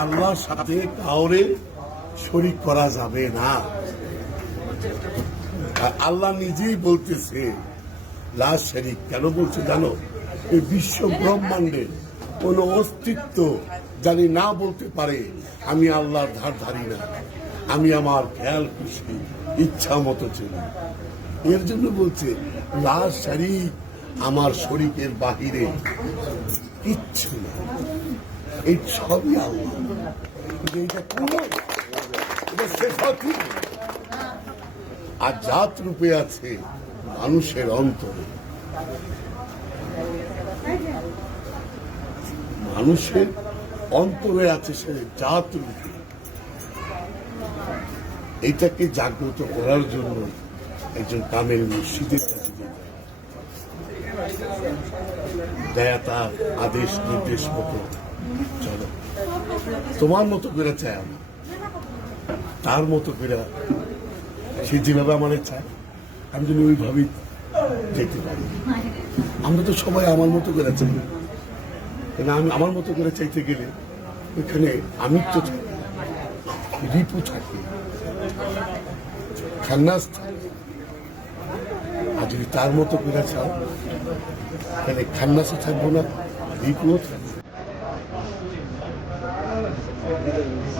আল্লাহর সাথে কাউরে শরিক করা যাবে না। আল্লাহ নিজেই বলতেছে লাশ শরিক কেন বলছে জানো? এই বিশ্ব ব্রহ্মাণ্ডের কোন অস্তিত্ব জানি না বলতে পারে, আমি আল্লাহর ধার ধারি না। আমি আমার খেয়াল খুশি, ইচ্ছা মতো চলি। এর জন্য বলছে লাশ শরিক আমার শরিকের বাহিরে কিচ্ছু না এই সবই আল্লাহ। কিন্তু এটা আর জাত রূপে আছে মানুষের অন্তরে। মানুষের অন্তরে আছে সে জাত রূপে। এইটাকে জাগ্রত করার জন্য একজন কামেল মুর্শিদের কাছে দেয়া তার আদেশ নির্দেশ মতো তোমার মতো করে চায় আমার তার মতো করে সে যেভাবে আমার চায়, আমি যদি ওইভাবেই যেতে পারি। আমরা তো সবাই আমার মতো করে চাই। কেন আমি আমার মতো করে চাইতে গেলে ওইখানে আমি তো থাকে, রিপু থাকে খান্নাস আর যদি তার মতো করে চাও, তাহলে খান্নাসও থাকব না, রিপুও থাকবে vida.